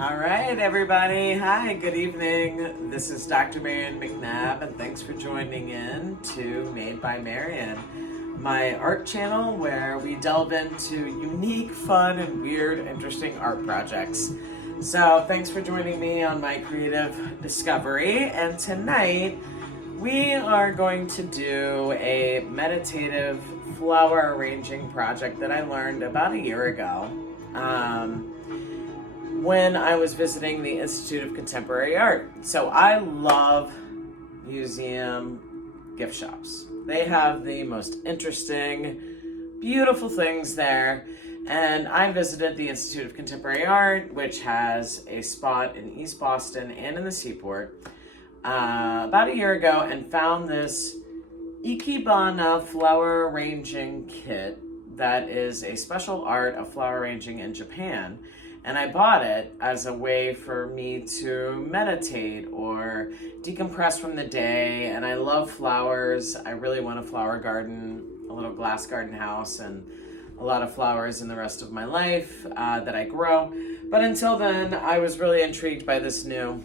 All right, everybody. Hi, good evening. This is Dr. Marion McNabb, and thanks for joining in to Made by Marion, my art channel where we delve into unique, fun, and weird, interesting art projects. So, thanks for joining me on my creative discovery. And tonight, we are going to do a meditative flower arranging project that I learned about a year ago. When I was visiting the Institute of Contemporary Art. So I love museum gift shops. They have the most interesting, beautiful things there. And I visited the Institute of Contemporary Art, which has a spot in East Boston and in the Seaport, about a year ago, and found this Ikebana flower arranging kit that is a special art of flower arranging in Japan. And I bought it as a way for me to meditate or decompress from the day. And I love flowers. I really want a flower garden, a little glass garden house, and a lot of flowers in the rest of my life that I grow. But until then, I was really intrigued by this new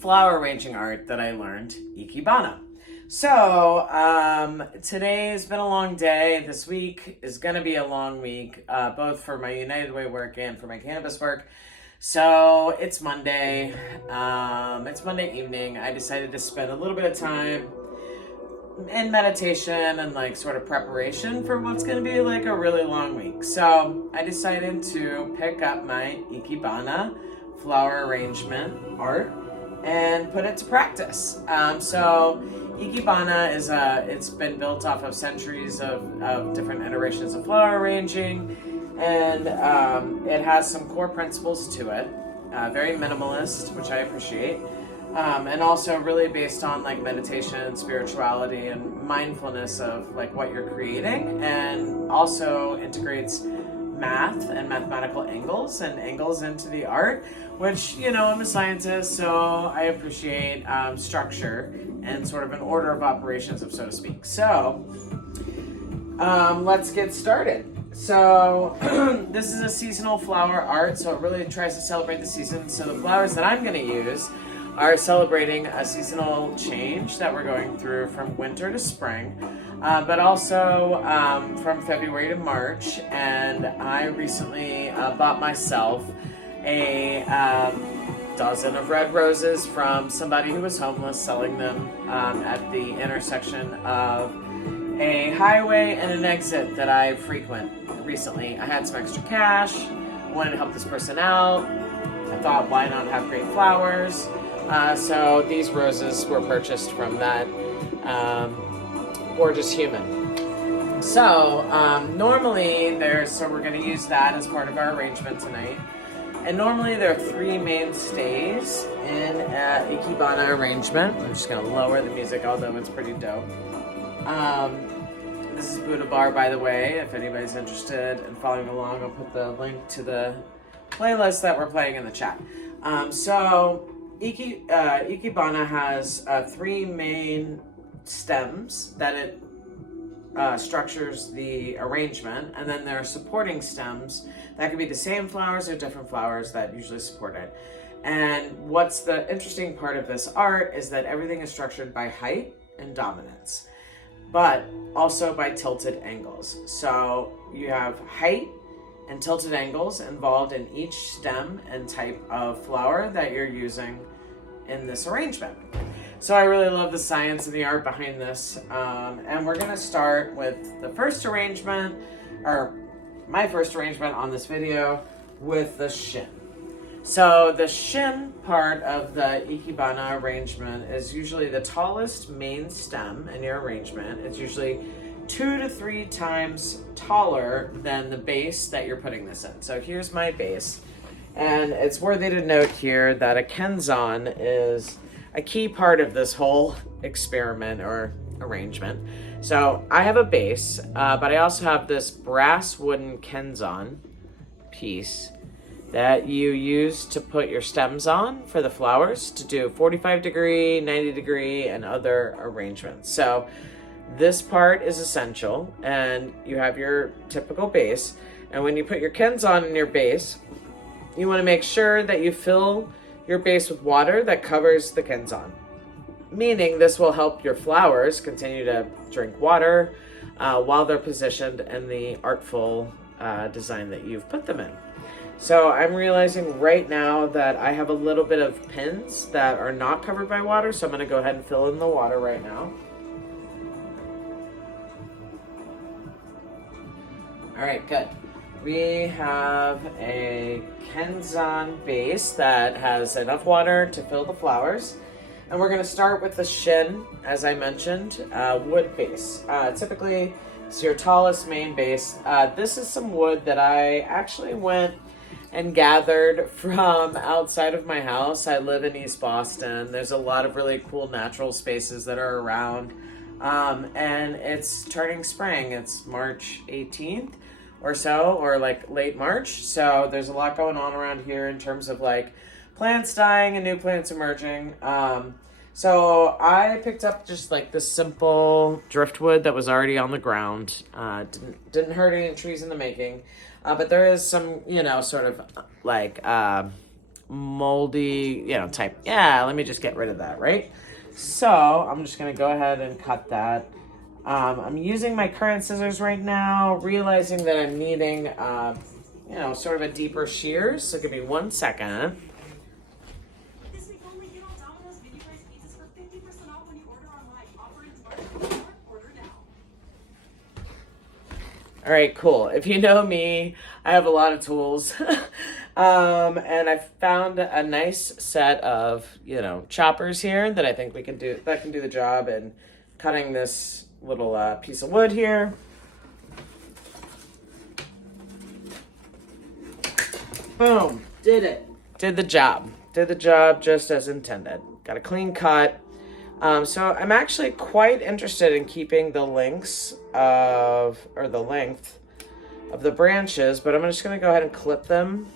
flower arranging art that I learned, Ikebana. So, today's been a long day. This week is going to be a long week, both for my United Way work and for my cannabis work. So, it's Monday. It's Monday evening. I decided to spend a little bit of time in meditation and like sort of preparation for what's going to be like a really long week. So, I decided to pick up my Ikebana flower arrangement art and put it to practice. So Ikebana it's been built off of centuries of different iterations of flower arranging, and it has some core principles to it. Very minimalist, which I appreciate, and also really based on like meditation, spirituality, and mindfulness of like what you're creating, and also integrates math and mathematical angles into the art, which, you know, I'm a scientist, so I appreciate structure and sort of an order of operations, so to speak. So let's get started. So this is a seasonal flower art, so it really tries to celebrate the season. So the flowers that I'm going to use are celebrating a seasonal change that we're going through from winter to spring, but also from February to March. And I recently bought myself a dozen of red roses from somebody who was homeless, selling them at the intersection of a highway and an exit that I frequent recently. I had some extra cash, wanted to help this person out. I thought, why not have great flowers? So these roses were purchased from that gorgeous human. So normally we're going to use that as part of our arrangement tonight. And normally there are three mainstays in Ikebana arrangement. I'm just going to lower the music, although it's pretty dope. This is Buddha Bar, by the way. If anybody's interested in following along, I'll put the link to the playlist that we're playing in the chat. So Ikebana has three main stems that it structures the arrangement, and then there are supporting stems that could be the same flowers or different flowers that usually support it. And what's the interesting part of this art is that everything is structured by height and dominance, but also by tilted angles. So you have height and tilted angles involved in each stem and type of flower that you're using in this arrangement. So I really love the science and the art behind this. And we're going to start with the first arrangement, or my first arrangement on this video, with the shin. So the shin part of the Ikebana arrangement is usually the tallest main stem in your arrangement. It's usually 2 to 3 times taller than the base that you're putting this in. So here's my base. And it's worthy to note here that a kenzan is a key part of this whole experiment or arrangement. So I have a base, but I also have this brass wooden kenzan piece that you use to put your stems on for the flowers to do 45 degree, 90 degree, and other arrangements. So this part is essential, and you have your typical base. And when you put your kenzan in your base, you want to make sure that you fill your base with water that covers the kenzan, meaning this will help your flowers continue to drink water while they're positioned in the artful design that you've put them in. So I'm realizing right now that I have a little bit of pins that are not covered by water, so I'm going to go ahead and fill in the water right now. All right, good. We have a kenzan base that has enough water to fill the flowers. And we're going to start with the shin, as I mentioned, wood base. Typically, it's your tallest main base. This is some wood that I actually went and gathered from outside of my house. I live in East Boston. There's a lot of really cool natural spaces that are around. And it's turning spring. It's March 18th or so, or like late March. So there's a lot going on around here in terms of like plants dying and new plants emerging. So I picked up just like this simple driftwood that was already on the ground. Didn't hurt any trees in the making. But there is some, sort of like moldy, type. Yeah, let me just get rid of that, right? So I'm just going to go ahead and cut that. I'm using my current scissors right now, realizing that I'm needing, sort of a deeper shears. So give me 1 second. All right, cool. If you know me, I have a lot of tools. And I found a nice set of, choppers here that I think can do the job in cutting this little piece of wood here. Boom, did it. Did the job just as intended. Got a clean cut. So I'm actually quite interested in keeping the length of the branches, but I'm just going to go ahead and clip them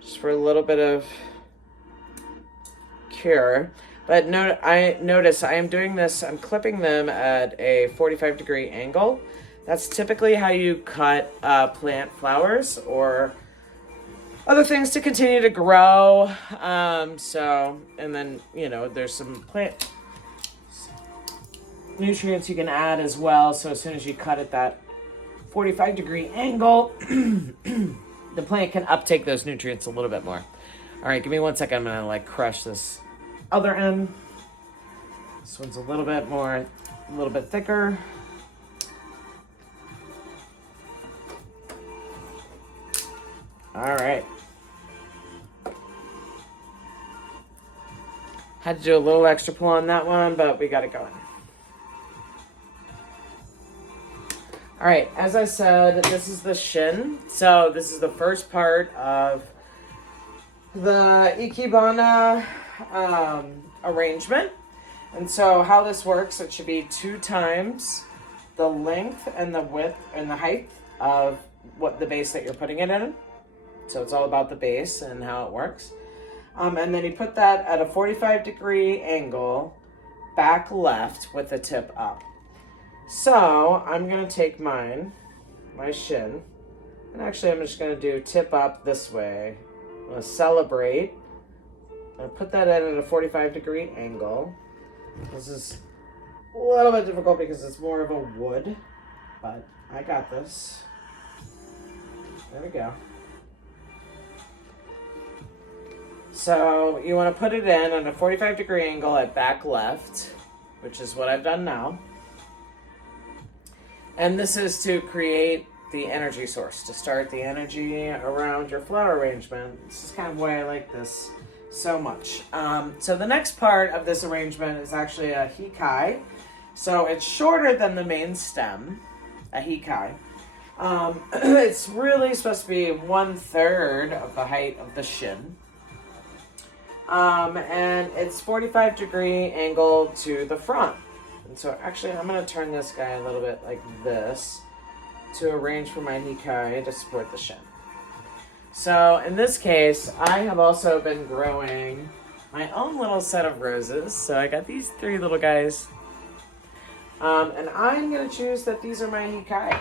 just for a little bit of cure. But notice I am doing this, I'm clipping them at a 45-degree angle. That's typically how you cut plant flowers or other things to continue to grow. And then, there's some plant nutrients you can add as well. So as soon as you cut at that 45-degree angle, the plant can uptake those nutrients a little bit more. All right, give me 1 second. I'm gonna crush this other end. This one's a little bit thicker. All right. Had to do a little extra pull on that one, but we got it going. All right, as I said, this is the shin. So this is the first part of the Ikebana arrangement. And so how this works, it should be 2 times the length and the width and the height of what the base that you're putting it in. So it's all about the base and how it works. And then you put that at a 45-degree angle, back left with the tip up. So I'm going to take my shin, and actually I'm just going to do tip up this way. I'm going to celebrate. I'm going to put that in at a 45-degree angle. This is a little bit difficult because it's more of a wood, but I got this. There we go. So you want to put it in on a 45-degree angle at back left, which is what I've done now. And this is to create the energy source, to start the energy around your flower arrangement. This is kind of why I like this so much. So the next part of this arrangement is actually a hikai. So it's shorter than the main stem, a hikai. It's really supposed to be 1/3 of the height of the shin. And it's 45-degree angle to the front. And so actually I'm going to turn this guy a little bit like this to arrange for my hikai to support the shin. So in this case, I have also been growing my own little set of roses. So I got these 3 little guys. And I'm going to choose that these are my hikai.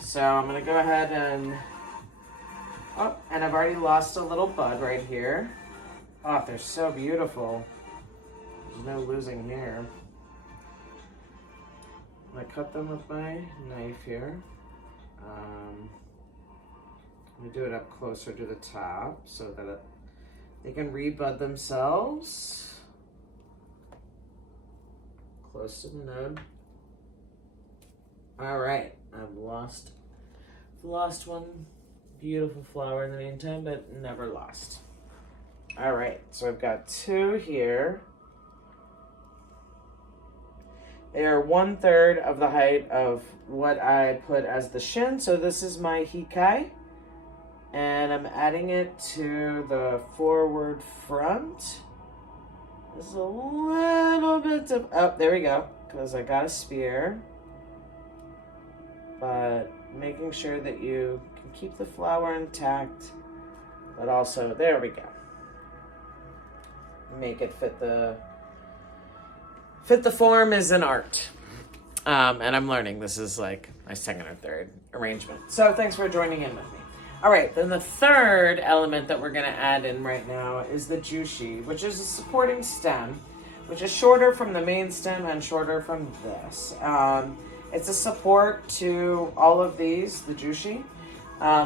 So I'm going to go ahead and Oh, and I've already lost a little bud right here. Oh, they're so beautiful. There's no losing here. I'm gonna cut them with my knife here. I'm gonna do it up closer to the top so that they can rebud themselves. Close to the node. All right, I've lost one beautiful flower in the meantime, but never lost. All right, so I've got 2 here. They are 1/3 of the height of what I put as the shin. So this is my hikai, and I'm adding it to the forward front. This is a little bit of, oh, there we go, because I got a spear. But making sure that you can keep the flower intact, but also, there we go. Make it fit the form is an art. And I'm learning. This is like my second or third arrangement. So thanks for joining in with me. All right, then the third element that we're gonna add in right now is the jushi, which is a supporting stem, which is shorter from the main stem and shorter from this. It's a support to all of these, the jushi.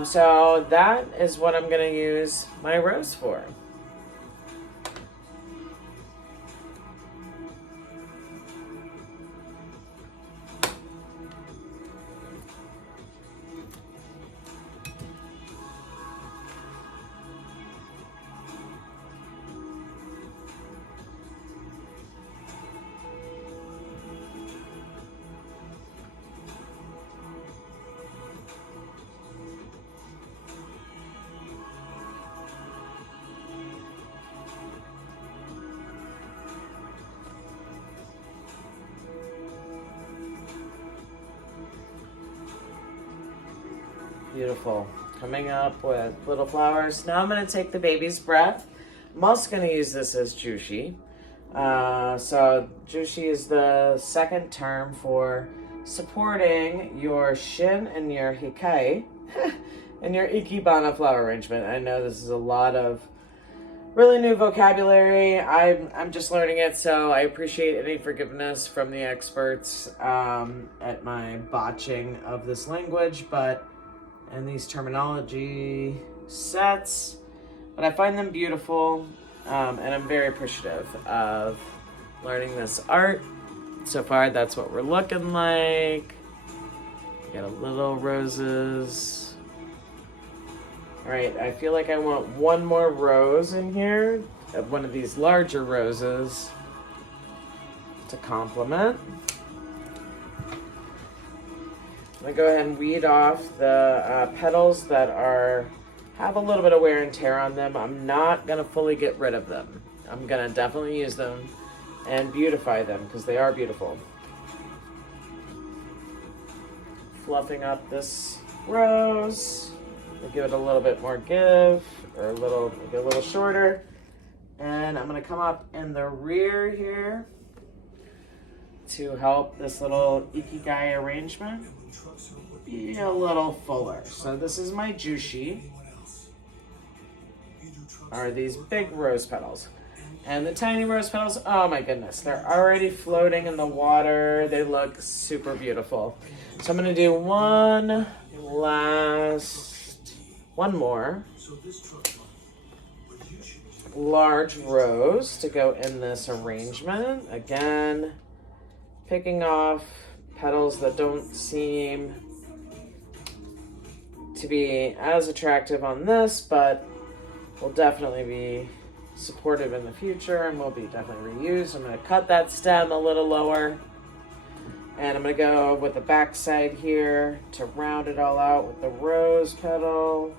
So that is what I'm gonna use my rose for. Beautiful. Coming up with little flowers. Now I'm going to take the baby's breath. I'm also going to use this as jushi. So jushi is the second term for supporting your shin and your hikai and your Ikebana flower arrangement. I know this is a lot of really new vocabulary. I'm just learning it, so I appreciate any forgiveness from the experts at my botching of this language, and these terminology sets, but I find them beautiful, and I'm very appreciative of learning this art. So far, that's what we're looking like. Got a little roses. All right, I feel like I want one more rose in here, one of these larger roses to complement. I'm gonna go ahead and weed off the petals that have a little bit of wear and tear on them. I'm not gonna fully get rid of them. I'm gonna definitely use them and beautify them because they are beautiful. Fluffing up this rose. We'll give it a little bit more give, or make it a little shorter. And I'm gonna come up in the rear here to help this little ikigai arrangement be a little fuller. So this is my jushi, are these big rose petals. And the tiny rose petals, oh my goodness, they're already floating in the water. They look super beautiful. So I'm gonna do one more large rose to go in this arrangement. Again, picking off petals that don't seem to be as attractive on this, but will definitely be supportive in the future and will be definitely reused. I'm going to cut that stem a little lower, and I'm going to go with the back side here to round it all out with the rose petal.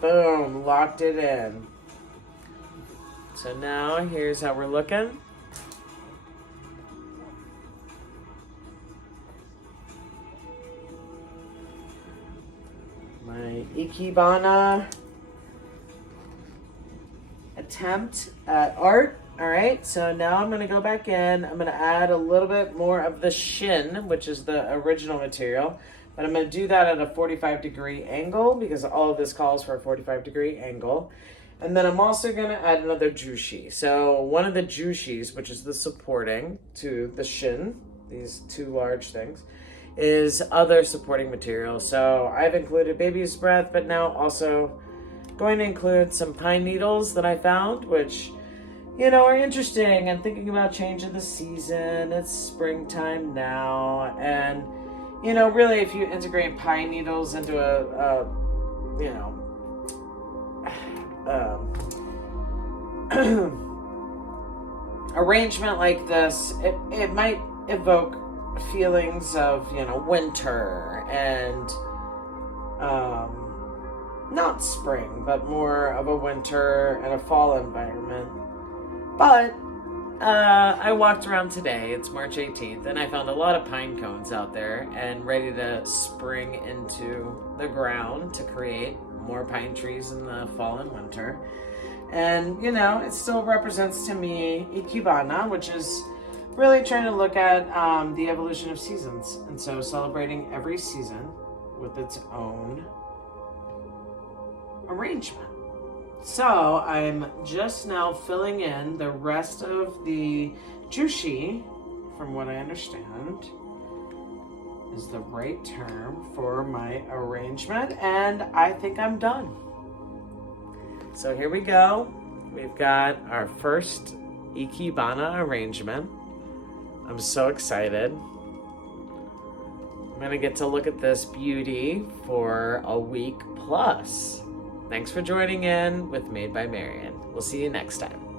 Boom, locked it in. So now here's how we're looking. My Ikebana attempt at art. All right, so now I'm gonna go back in. I'm gonna add a little bit more of the shin, which is the original material. But I'm going to do that at a 45-degree angle because all of this calls for a 45-degree angle. And then I'm also going to add another jushi. So one of the jushis, which is the supporting to the shin, these two large things, is other supporting material. So I've included baby's breath, but now also going to include some pine needles that I found, which, you know, are interesting. I'm thinking about changing the season. It's springtime now. And, you know, really if you integrate pine needles into a you know, arrangement like this, it might evoke feelings of, you know, winter and not spring, but more of a winter and a fall environment. But I walked around today, it's March 18th, and I found a lot of pine cones out there and ready to spring into the ground to create more pine trees in the fall and winter. And, you know, it still represents to me Ikebana, which is really trying to look at the evolution of seasons. And so celebrating every season with its own arrangement. So I'm just now filling in the rest of the jushi, from what I understand is the right term for my arrangement, and I think I'm done. So here we go. We've got our first Ikebana arrangement. I'm so excited. I'm gonna get to look at this beauty for a week plus. Thanks for joining in with Made by Marion. We'll see you next time.